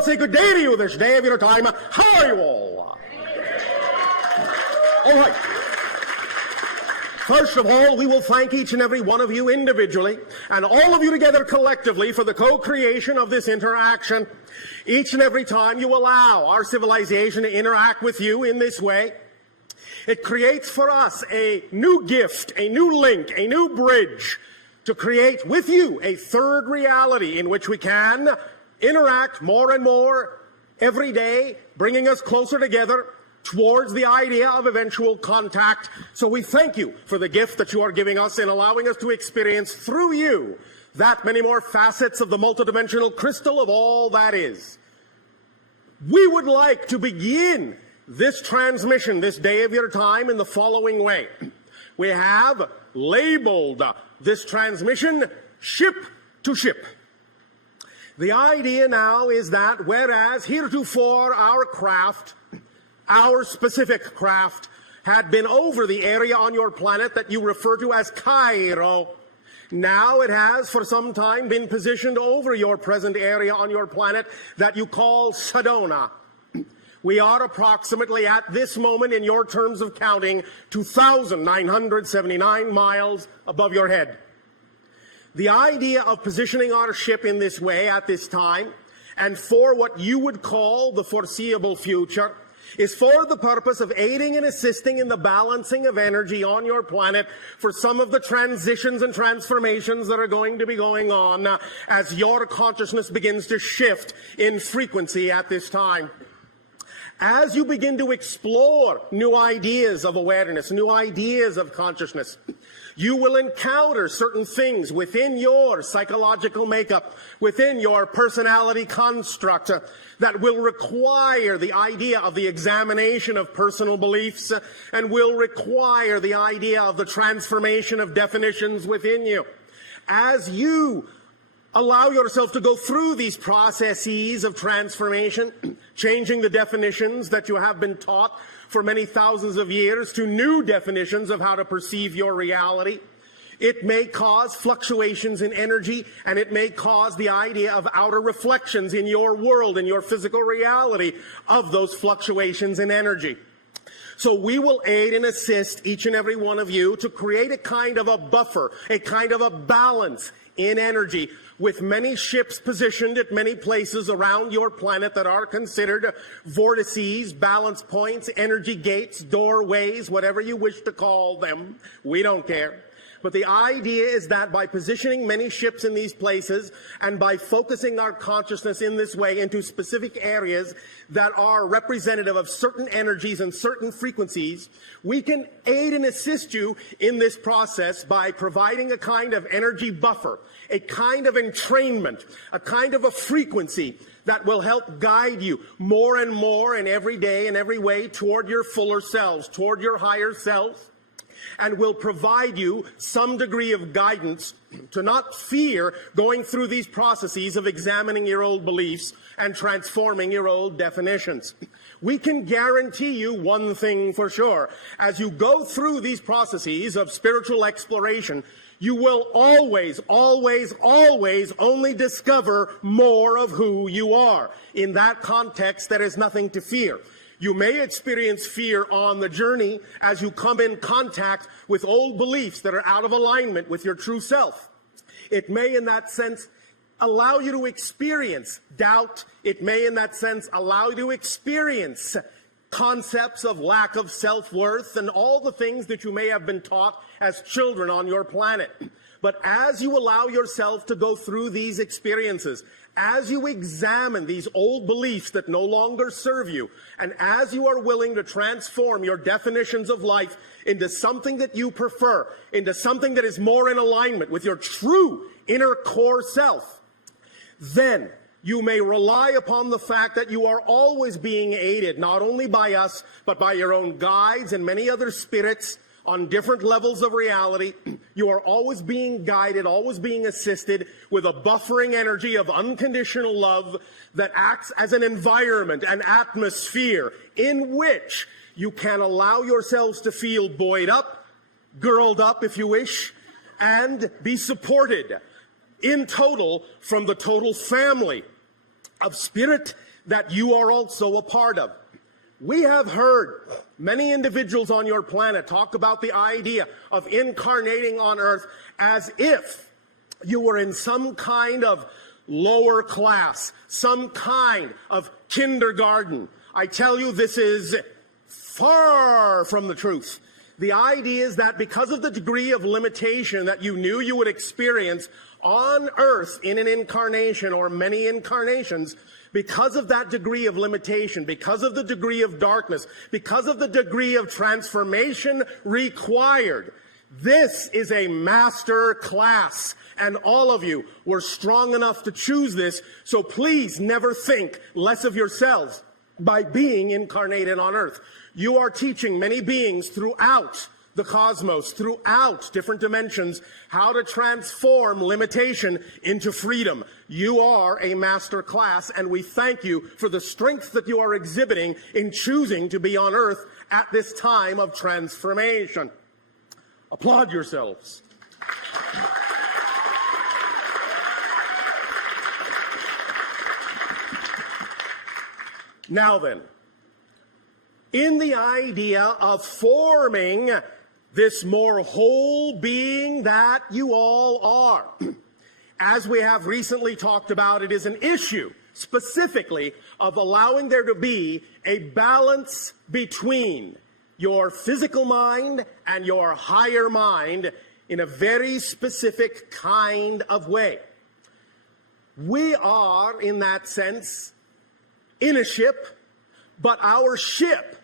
I'll say good day to you this day of your time. How are you all? All right. First of all, we will thank each and every one of you individually and all of you together collectively for the co-creation of this interaction. Each and every time you allow our civilization to interact with you in this way, it creates for us a new gift, a new link, a new bridge to create with you a third reality in which we can interact more and more every day, bringing us closer together towards the idea of eventual contact. So we thank you for the gift that you are giving us in allowing us to experience through you that many more facets of the multidimensional crystal of all that is. We would like to begin this transmission, this day of your time, in the following way. We have labeled this transmission ship to ship. The idea now is that whereas heretofore our craft, our specific craft, had been over the area on your planet that you refer to as Cairo, now it has for some time been positioned over your present area on your planet that you call Sedona. We are approximately at this moment in your terms of counting 2,979 miles above your head. The idea of positioning our ship in this way at this time and for what you would call the foreseeable future is for the purpose of aiding and assisting in the balancing of energy on your planet for some of the transitions and transformations that are going to be going on as your consciousness begins to shift in frequency at this time. As you begin to explore new ideas of awareness, new ideas of consciousness, you will encounter certain things within your psychological makeup, within your personality construct, that will require the idea of the examination of personal beliefs and will require the idea of the transformation of definitions within you. As you allow yourself to go through these processes of transformation, changing the definitions that you have been taught for many thousands of years to new definitions of how to perceive your reality, it may cause fluctuations in energy, and it may cause the idea of outer reflections in your world, in your physical reality of those fluctuations in energy. So we will aid and assist each and every one of you to create a kind of a buffer, a kind of a balance in energy, with many ships positioned at many places around your planet that are considered vortices, balance points, energy gates, doorways, whatever you wish to call them. We don't care. But the idea is that by positioning many ships in these places and by focusing our consciousness in this way into specific areas that are representative of certain energies and certain frequencies, we can aid and assist you in this process by providing a kind of energy buffer, a kind of entrainment, a kind of a frequency that will help guide you more and more in every day and every way toward your fuller selves, toward your higher selves, and will provide you some degree of guidance to not fear going through these processes of examining your old beliefs and transforming your old definitions. We can guarantee you one thing for sure. As you go through these processes of spiritual exploration, you will always, always, always only discover more of who you are. In that context, there is nothing to fear. You may experience fear on the journey as you come in contact with old beliefs that are out of alignment with your true self. It may, in that sense, allow you to experience doubt. It may, in that sense, allow you to experience concepts of lack of self-worth and all the things that you may have been taught as children on your planet. But as you allow yourself to go through these experiences, as you examine these old beliefs that no longer serve you, and as you are willing to transform your definitions of life into something that you prefer, into something that is more in alignment with your true inner core self, then you may rely upon the fact that you are always being aided, not only by us, but by your own guides and many other spirits on different levels of reality. You are always being guided, always being assisted with a buffering energy of unconditional love that acts as an environment, an atmosphere in which you can allow yourselves to feel buoyed up, girled up if you wish, and be supported in total from the total family of spirit, that you are also a part of. We have heard many individuals on your planet talk about the idea of incarnating on Earth as if you were in some kind of lower class, some kind of kindergarten. I tell you, this is far from the truth. The idea is that because of the degree of limitation that you knew you would experience on Earth in an incarnation or many incarnations, because of that degree of limitation, because of the degree of darkness, because of the degree of transformation required, this is a master class, and all of you were strong enough to choose this, so please never think less of yourselves by being incarnated on Earth. You are teaching many beings throughout the cosmos, throughout different dimensions, how to transform limitation into freedom. You are a master class, and we thank you for the strength that you are exhibiting in choosing to be on Earth at this time of transformation. Applaud yourselves. Now then, in the idea of forming this more whole being that you all are, as we have recently talked about, it is an issue specifically of allowing there to be a balance between your physical mind and your higher mind in a very specific kind of way. We are, in that sense, in a ship, but our ship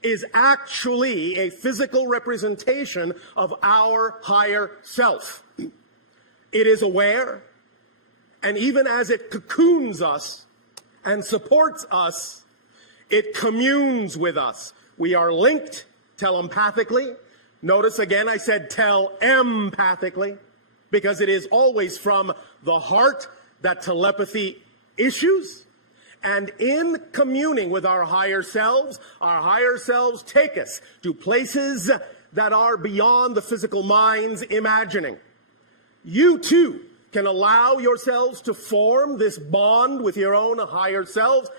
is actually a physical representation of our higher self. It is aware, and even as it cocoons us and supports us, it communes with us. We are linked telepathically. Notice again I said telepathically, because it is always from the heart that telepathy issues. And in communing with our higher selves take us to places that are beyond the physical mind's imagining. You too can allow yourselves to form this bond with your own higher selves,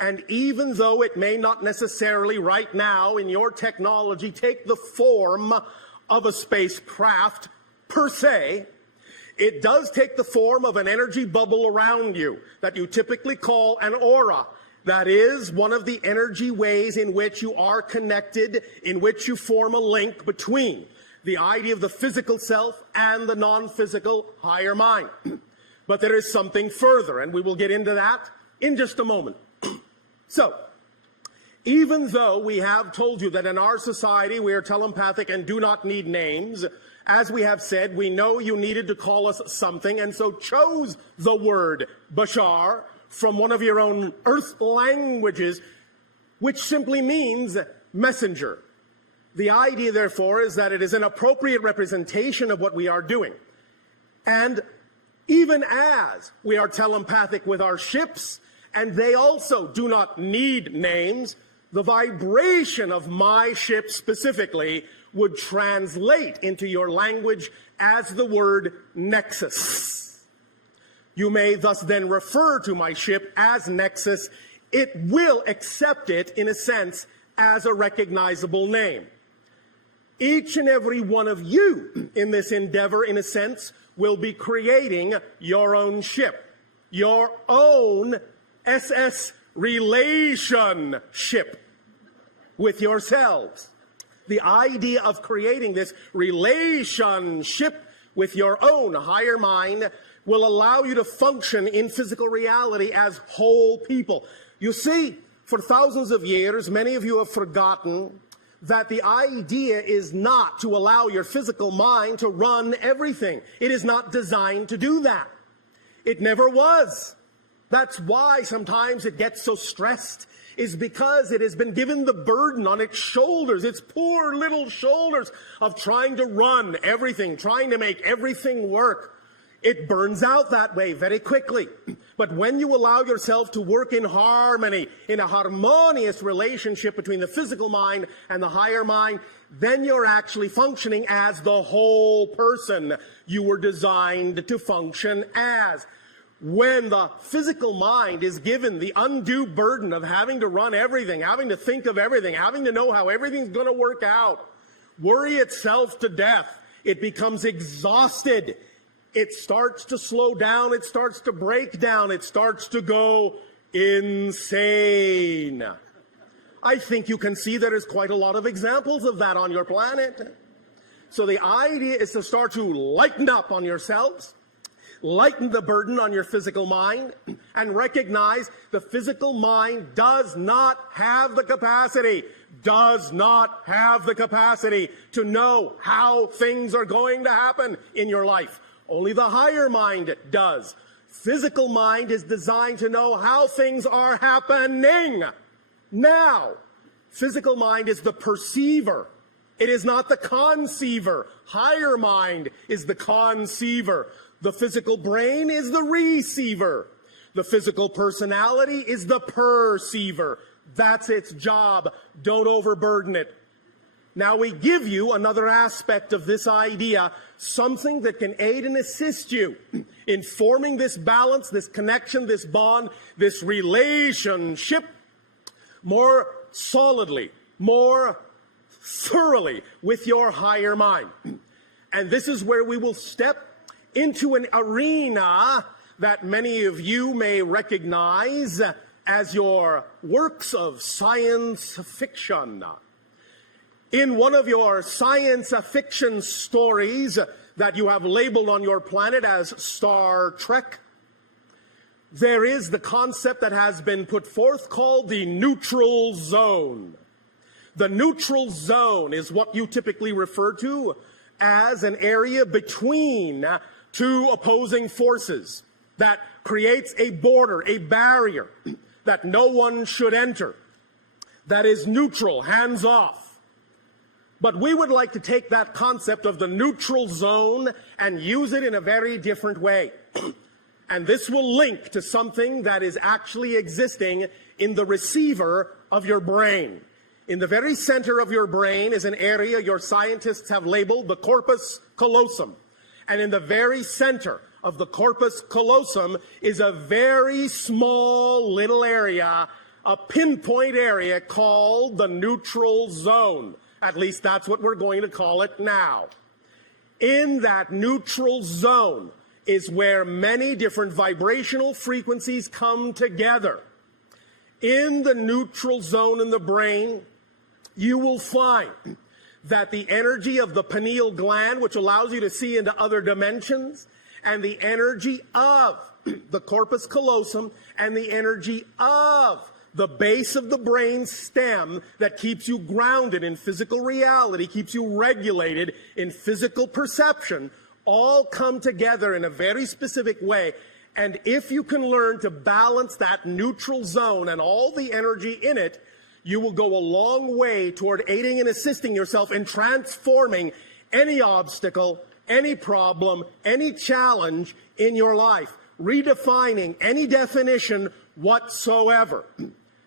and even though it may not necessarily right now in your technology take the form of a spacecraft per se, it does take the form of an energy bubble around you that you typically call an aura. That is one of the energy ways in which you are connected, in which you form a link between the idea of the physical self and the non-physical higher mind. But there is something further, and we will get into that in just a moment. So, even though we have told you that in our society we are telepathic and do not need names, as we have said, we know you needed to call us something, and so chose the word Bashar from one of your own Earth languages, which simply means messenger. The idea, therefore, is that it is an appropriate representation of what we are doing. And even as we are telepathic with our ships, and they also do not need names, the vibration of my ship specifically would translate into your language as the word nexus. You may thus then refer to my ship as Nexus. It will accept it, in a sense, as a recognizable name. Each and every one of you in this endeavor, in a sense, will be creating your own ship, your own SS relationship with yourselves. The idea of creating this relationship with your own higher mind will allow you to function in physical reality as whole people. You see, for thousands of years, many of you have forgotten that the idea is not to allow your physical mind to run everything. It is not designed to do that. It never was. That's why sometimes it gets so stressed, is because it has been given the burden on its shoulders, its poor little shoulders, of trying to run everything, trying to make everything work. It burns out that way very quickly. But when you allow yourself to work in harmony, in a harmonious relationship between the physical mind and the higher mind, then you're actually functioning as the whole person you were designed to function as. when the physical mind is given the undue burden of having to run everything, having to think of everything, having to know how everything's going to work out, worry itself to death, it becomes exhausted. It starts to slow down. It starts to break down. It starts to go insane. I think you can see there's quite a lot of examples of that on your planet. So the idea is to start to lighten up on yourselves, lighten the burden on your physical mind, and recognize the physical mind does not have the capacity to know how things are going to happen in your life. Only the higher mind does. Physical mind is designed to know how things are happening now. Physical mind is the perceiver. It is not the conceiver. Higher mind is the conceiver. The physical brain is the receiver. The physical personality is the perceiver. That's its job. Don't overburden it. Now we give you another aspect of this idea, something that can aid and assist you in forming this balance, this connection, this bond, this relationship more solidly, more thoroughly with your higher mind. And this is where we will step into an arena that many of you may recognize as your works of science fiction. In one of your science fiction stories that you have labeled on your planet as Star Trek, there is the concept that has been put forth called the neutral zone. The neutral zone is what you typically refer to as an area between two opposing forces that creates a border, a barrier that no one should enter, that is neutral, hands off. But we would like to take that concept of the neutral zone and use it in a very different way. And this will link to something that is actually existing in the receiver of your brain. In the very center of your brain is an area your scientists have labeled the corpus callosum. And in the very center of the corpus callosum is a very small little area, a pinpoint area called the neutral zone. At least that's what we're going to call it now. In that neutral zone is where many different vibrational frequencies come together. In the neutral zone in the brain, you will find that the energy of the pineal gland, which allows you to see into other dimensions, and the energy of the corpus callosum, and the energy of the base of the brain stem that keeps you grounded in physical reality, keeps you regulated in physical perception, all come together in a very specific way. And if you can learn to balance that neutral zone and all the energy in it, you will go a long way toward aiding and assisting yourself in transforming any obstacle, any problem, any challenge in your life, redefining any definition whatsoever.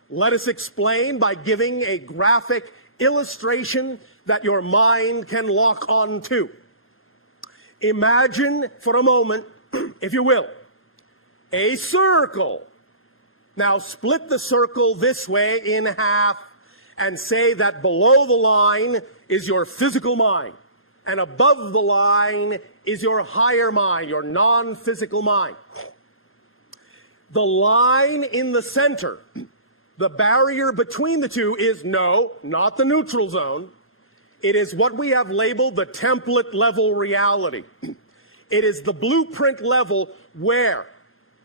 Let us explain by giving a graphic illustration that your mind can lock on to. Imagine for a moment, if you will, a circle. Now split the circle this way in half and say that below the line is your physical mind and above the line is your higher mind, your non-physical mind. The line in the center, the barrier between the two is not the neutral zone. It is what we have labeled the template level reality. It is the blueprint level where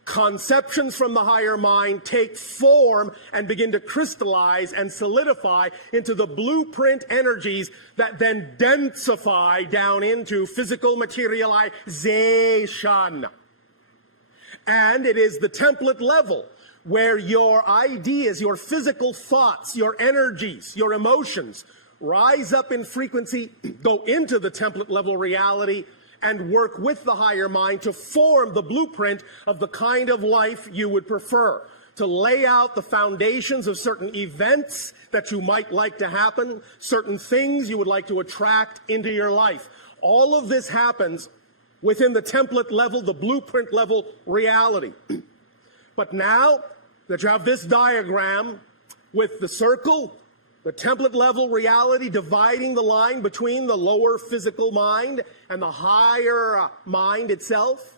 conceptions from the higher mind take form and begin to crystallize and solidify into the blueprint energies that then densify down into physical materialization. And it is the template level where your ideas, your physical thoughts, your energies, your emotions rise up in frequency, go into the template level reality, and work with the higher mind to form the blueprint of the kind of life you would prefer, to lay out the foundations of certain events that you might like to happen, certain things you would like to attract into your life. All of this happens within the template level, the blueprint level reality. But now that you have this diagram with the circle, the template level reality dividing the line between the lower physical mind and the higher mind itself,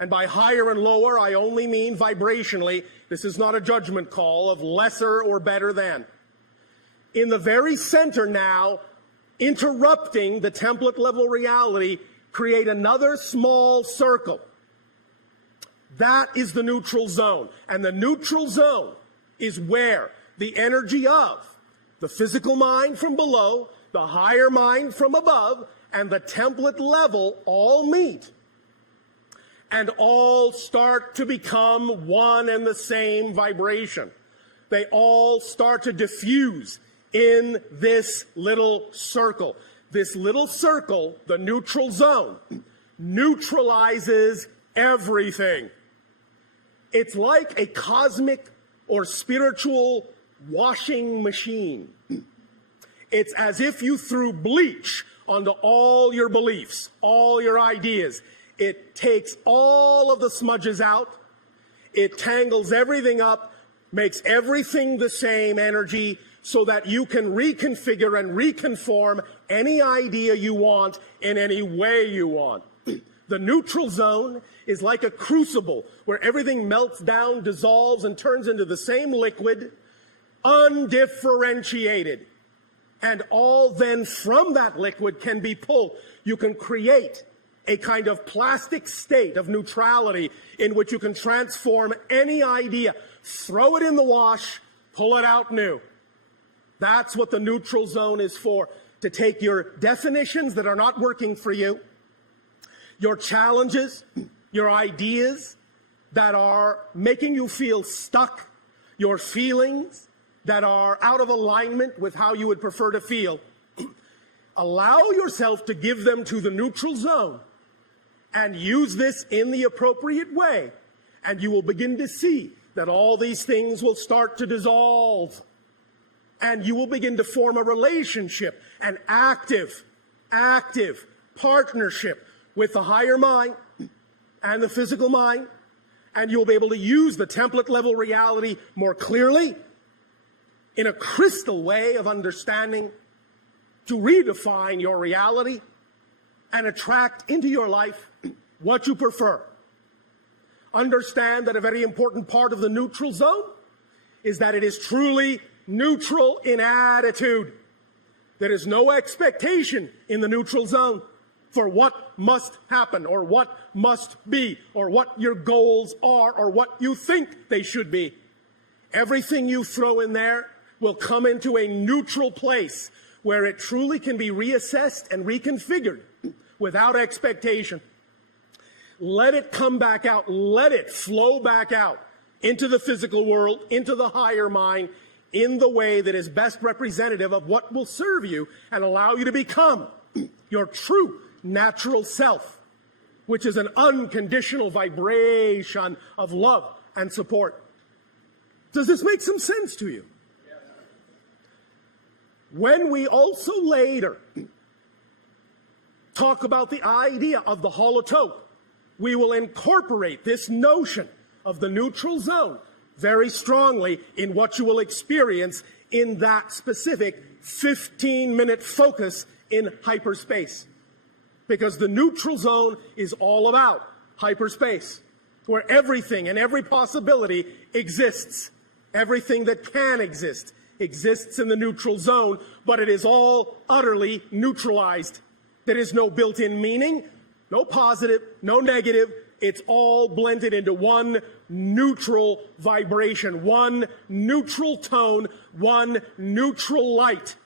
and by higher and lower, I only mean vibrationally. This is not a judgment call of lesser or better than. In the very center now, interrupting the template level reality, create another small circle. That is the neutral zone. And the neutral zone is where the energy of the physical mind from below, the higher mind from above, and the template level all meet and all start to become one and the same vibration. They all start to diffuse in this little circle. This little circle, the neutral zone, neutralizes everything. It's like a cosmic or spiritual washing machine. It's as if you threw bleach onto all your beliefs, all your ideas. It takes all of the smudges out. It tangles everything up, makes everything the same energy so that you can reconfigure and reconform any idea you want in any way you want. The neutral zone is like a crucible where everything melts down, dissolves, and turns into the same liquid, undifferentiated. And all then from that liquid can be pulled. You can create a kind of plastic state of neutrality in which you can transform any idea, throw it in the wash, pull it out new. That's what the neutral zone is for, to take your definitions that are not working for you, your challenges, your ideas that are making you feel stuck, your feelings that are out of alignment with how you would prefer to feel. Allow yourself to give them to the neutral zone and use this in the appropriate way, and you will begin to see that all these things will start to dissolve, and you will begin to form a relationship, an active partnership with the higher mind and the physical mind, and you'll be able to use the template level reality more clearly in a crystal way of understanding to redefine your reality and attract into your life what you prefer. Understand that a very important part of the neutral zone is that it is truly neutral in attitude. There is no expectation in the neutral zone for what must happen or what must be or what your goals are or what you think they should be. Everything you throw in there will come into a neutral place where it truly can be reassessed and reconfigured without expectation. Let it come back out. Let it flow back out into the physical world, into the higher mind, in the way that is best representative of what will serve you and allow you to become your true natural self, which is an unconditional vibration of love and support. Does this make some sense to you? When we also later talk about the idea of the holotope, we will incorporate this notion of the neutral zone very strongly in what you will experience in that specific 15-minute focus in hyperspace. Because the neutral zone is all about hyperspace, where everything and every possibility exists. Everything that can exist exists in the neutral zone, but it is all utterly neutralized. There is no built-in meaning, no positive, no negative. It's all blended into one neutral vibration, one neutral tone, one neutral light.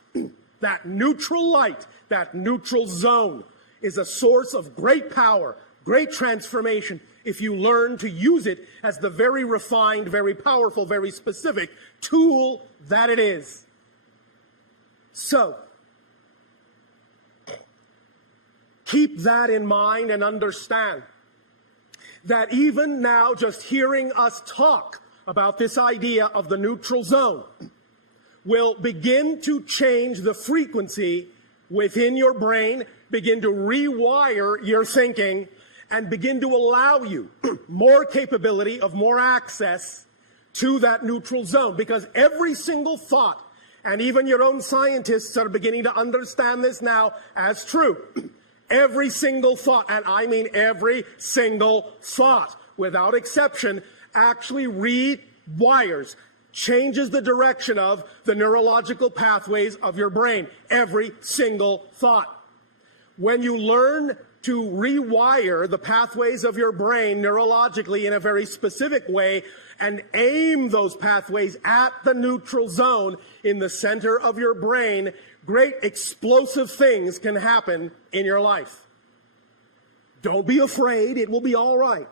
That neutral light, that neutral zone is a source of great power, great transformation, if you learn to use it as the very refined, very powerful, very specific tool that it is. So, keep that in mind and understand that even now, just hearing us talk about this idea of the neutral zone will begin to change the frequency within your brain begin to rewire your thinking and begin to allow you more capability of more access to that neutral zone. Because every single thought, and even your own scientists are beginning to understand this now as true, every single thought, and I mean every single thought, without exception, actually rewires, changes the direction of the neurological pathways of your brain. Every single thought. When you learn to rewire the pathways of your brain neurologically in a very specific way and aim those pathways at the neutral zone in the center of your brain, great explosive things can happen in your life. Don't be afraid. It will be all right.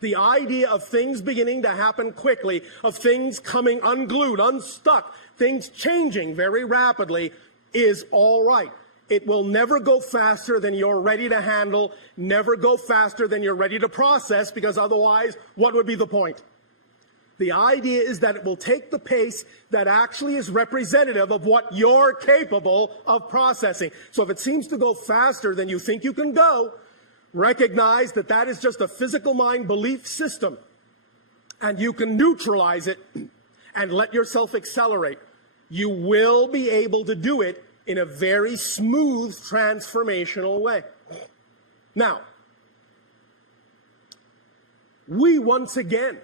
The idea of things beginning to happen quickly, of things coming unglued, unstuck, things changing very rapidly is all right. It will never go faster than you're ready to handle, never go faster than you're ready to process, because otherwise, what would be the point? The idea is that it will take the pace that actually is representative of what you're capable of processing. So if it seems to go faster than you think you can go, recognize that that is just a physical mind belief system, and you can neutralize it and let yourself accelerate. You will be able to do it in a very smooth, transformational way. Now, we once again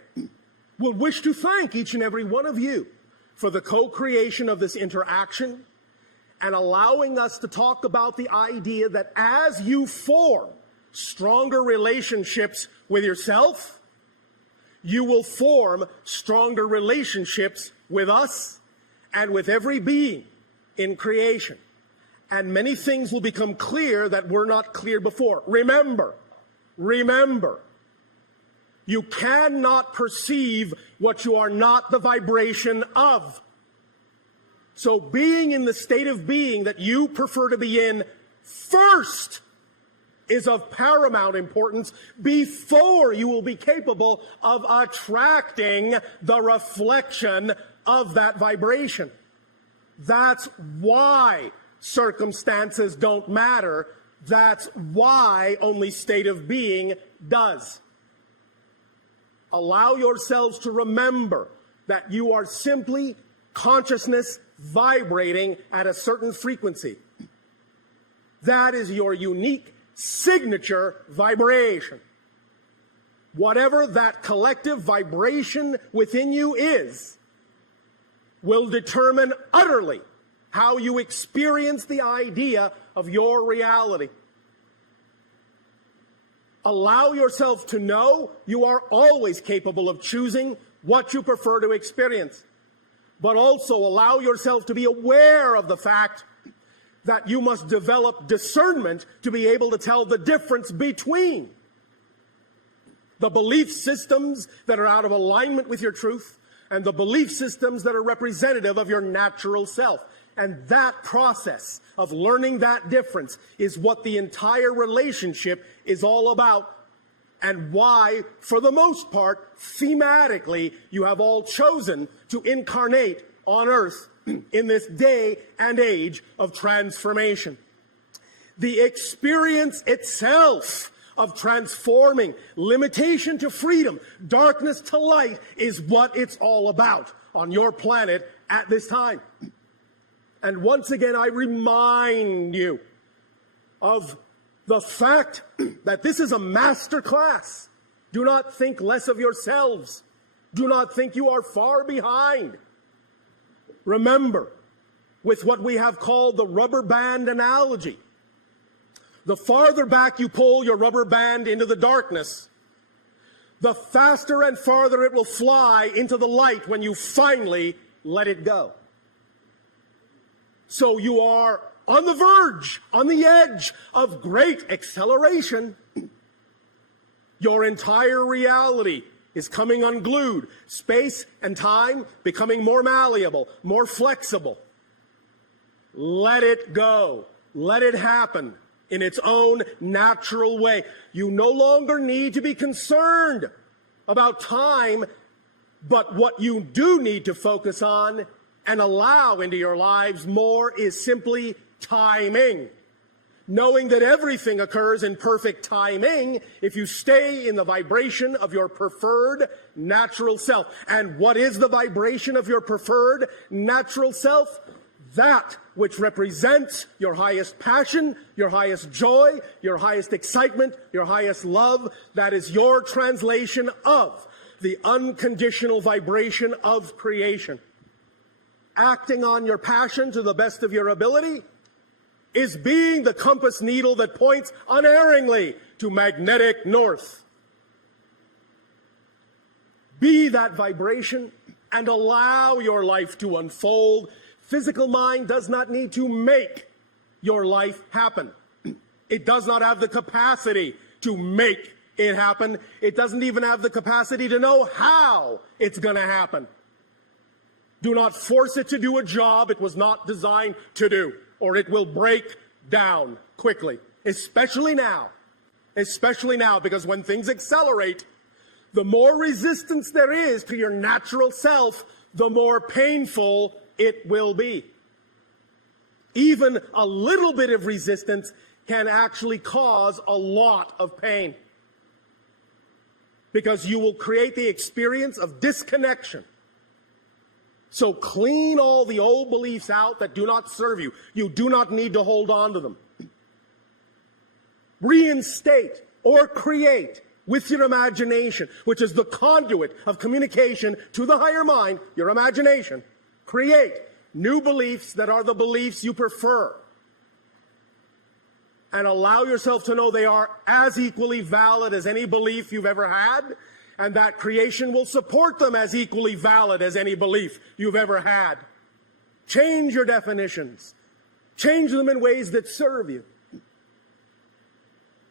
will wish to thank each and every one of you for the co-creation of this interaction and allowing us to talk about the idea that as you form stronger relationships with yourself, you will form stronger relationships with us and with every being in creation. And many things will become clear that were not clear before. Remember, you cannot perceive what you are not the vibration of. So being in the state of being that you prefer to be in first is of paramount importance before you will be capable of attracting the reflection of that vibration. That's why circumstances don't matter. That's why only state of being does. Allow yourselves to remember that you are simply consciousness vibrating at a certain frequency. That is your unique signature vibration. Whatever that collective vibration within you is, will determine utterly how you experience the idea of your reality. Allow yourself to know you are always capable of choosing what you prefer to experience, but also allow yourself to be aware of the fact that you must develop discernment to be able to tell the difference between the belief systems that are out of alignment with your truth and the belief systems that are representative of your natural self. And that process of learning that difference is what the entire relationship is all about, and why, for the most part, thematically, you have all chosen to incarnate on Earth in this day and age of transformation. The experience itself of transforming limitation to freedom, darkness to light, is what it's all about on your planet at this time. And once again, I remind you of the fact that this is a master class. Do not think less of yourselves. Do not think you are far behind. Remember, with what we have called the rubber band analogy, the farther back you pull your rubber band into the darkness, the faster and farther it will fly into the light when you finally let it go. So you are on the verge, on the edge of great acceleration. Your entire reality is coming unglued. Space and time becoming more malleable, more flexible. Let it go. Let it happen in its own natural way. You no longer need to be concerned about time, but what you do need to focus on and allow into your lives more is simply timing. Knowing that everything occurs in perfect timing if you stay in the vibration of your preferred natural self. And what is the vibration of your preferred natural self? That which represents your highest passion, your highest joy, your highest excitement, your highest love. That is your translation of the unconditional vibration of creation. Acting on your passion to the best of your ability is being the compass needle that points unerringly to magnetic north. Be that vibration and allow your life to unfold. Physical mind does not need to make your life happen. It does not have the capacity to make it happen. It doesn't even have the capacity to know how it's going to happen. Do not force it to do a job it was not designed to do, or it will break down quickly, especially now, because when things accelerate, the more resistance there is to your natural self, the more painful it will be. Even a little bit of resistance can actually cause a lot of pain, because you will create the experience of disconnection. So clean all the old beliefs out that do not serve you. You do not need to hold on to them. Reinstate or create with your imagination, which is the conduit of communication to the higher mind, your imagination. Create new beliefs that are the beliefs you prefer. And allow yourself to know they are as equally valid as any belief you've ever had, and that creation will support them as equally valid as any belief you've ever had. Change your definitions. Change them in ways that serve you.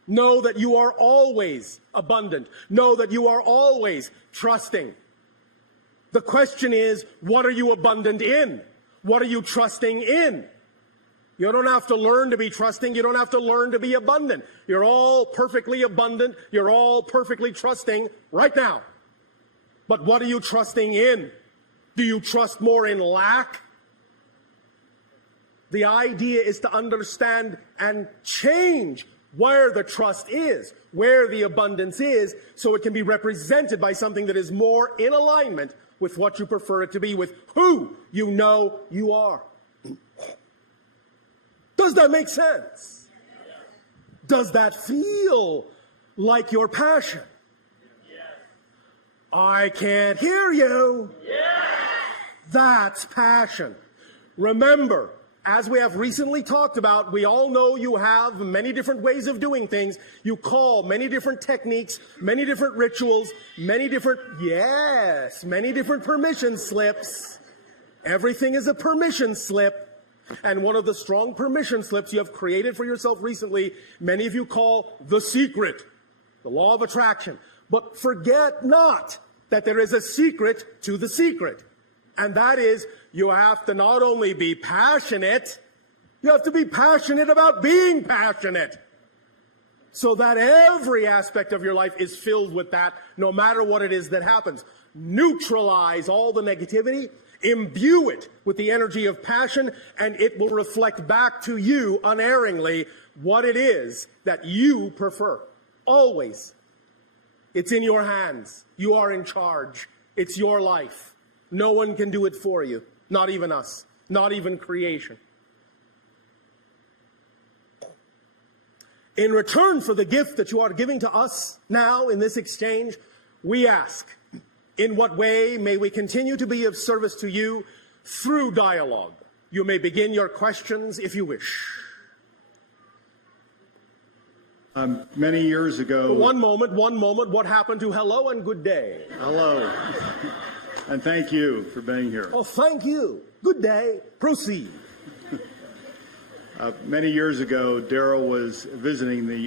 Know that you are always abundant. Know that you are always trusting. The question is, what are you abundant in? What are you trusting in? You don't have to learn to be trusting. You don't have to learn to be abundant. You're all perfectly abundant. You're all perfectly trusting right now. But what are you trusting in? Do you trust more in lack? The idea is to understand and change where the trust is, where the abundance is, so it can be represented by something that is more in alignment with what you prefer it to be, with who you know you are. Does that make sense? Does that feel like your passion? I can't hear you. That's passion. Remember, as we have recently talked about, we all know you have many different ways of doing things. You call many different techniques, many different rituals, many different permission slips. Everything is a permission slip. And one of the strong permission slips you have created for yourself recently, many of you call the secret, the law of attraction. But forget not that there is a secret to the secret. And that is, you have to not only be passionate, you have to be passionate about being passionate. So that every aspect of your life is filled with that, no matter what it is that happens. Neutralize all the negativity, imbue it with the energy of passion, and it will reflect back to you unerringly what it is that you prefer. Always. It's in your hands. You are in charge. It's your life. No one can do it for you. Not even us. Not even creation. In return for the gift that you are giving to us now in this exchange, we ask, in what way may we continue to be of service to you through dialogue? You may begin your questions if you wish. Many years ago... One moment. What happened to hello and good day? Hello. And thank you for being here. Oh, thank you. Good day. Proceed. Many years ago, Daryl was visiting the